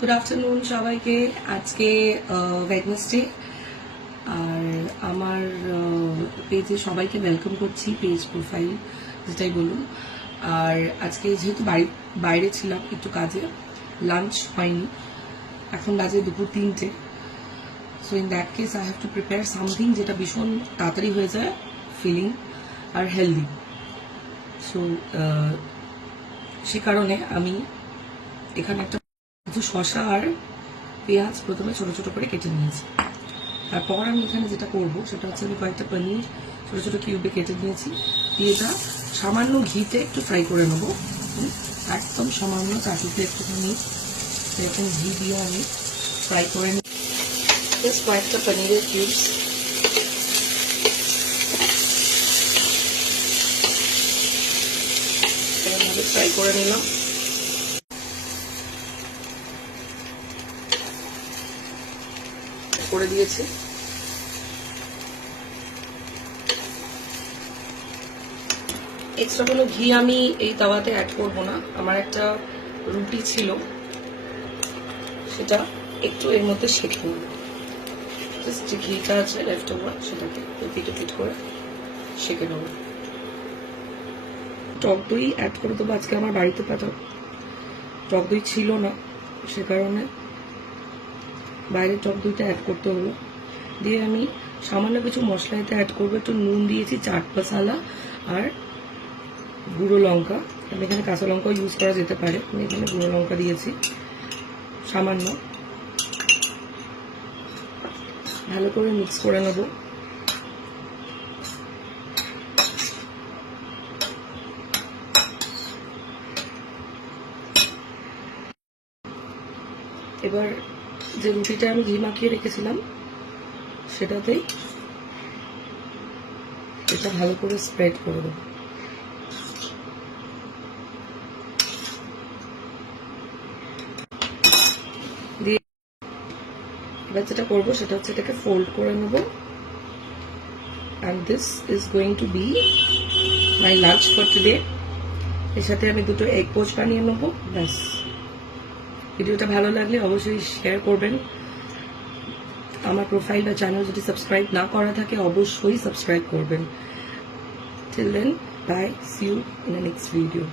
Good afternoon সবাইকে। আজকে Wednesday, আর আমার পেজে সবাইকে ওয়েলকাম করছি, পেজ প্রোফাইল যেটাই বলুন। আর আজকে যেহেতু বাইরে ছিলাম একটু কাজে, লাঞ্চ হয়নি, এখন বাজে দুপুর 3টে। So in that case I have to prepare something যেটা ভীষণ তাড়াতাড়ি হয়ে যায়, ফিলিং আর হেলদি। সো সে কারণে আমি এখানে একটা কিছু শসা আর পেঁয়াজ প্রথমে ছোট ছোট করে কেটে নিয়েছি। তারপর আমি এখানে যেটা করবো সেটা হচ্ছে আমি কয়েকটা পনির ছোট ছোট কিউবে কেটে নিয়েছি, দিয়ে এটা সামান্য ঘিতে একটু ফ্রাই করে নেবো, একদম সামান্য চাটুতে একটুখানি এরকম ঘি দিয়ে আমি ফ্রাই করে নিই। জাস্ট কয়েকটা পনিরের কিউবস এরকমভাবে ফ্রাই করে নিলাম। করে দিয়েছি। এক্সট্রা কোনো ঘি আমি এই তাওয়াতে অ্যাড করবো না। আমার একটা রুটি ছিল, সেটা একটু এর মধ্যে সেঁকে নেব। জাস্ট যে ঘিটা আছে লেফট ওভার সেটাকে পিট করে সেঁকে নেব। টক দই অ্যাড করে দেবো। আজকে আমার বাড়িতে টক দই ছিল না, সে কারণে বাইরের টক দইটা অ্যাড করতে হলো। দিয়ে আমি সামান্য কিছু মশলা এতে অ্যাড করবো। একটু নুন দিয়েছি, চাট মশলা আর গুঁড়ো লঙ্কা। আমি এখানে কাঁচা লঙ্কাও ইউজ করা যেতে পারে, আমি এখানে গুঁড়ো লঙ্কা দিয়েছি সামান্য। ভালো করে মিক্স করে নেব। এবার যে রুটিটা আমি ঘি মাখিয়ে রেখেছিলাম সেটাতেই এটা ভালো করে স্প্রেড করে দেবো। দিয়ে এবার যেটা করবো সেটা হচ্ছে এটাকে ফোল্ড করে নেব। And this is going to B my lunch for today. এর সাথে আমি দুটো এগ পোচ বানিয়ে নেবো, ব্যাস। ভিডিওটা ভালো লাগলে অবশ্যই শেয়ার করবেন। আমার প্রোফাইল বা চ্যানেল যদি সাবস্ক্রাইব না করা থাকে অবশ্যই সাবস্ক্রাইব করবেন। Till then, bye, see you in the next video.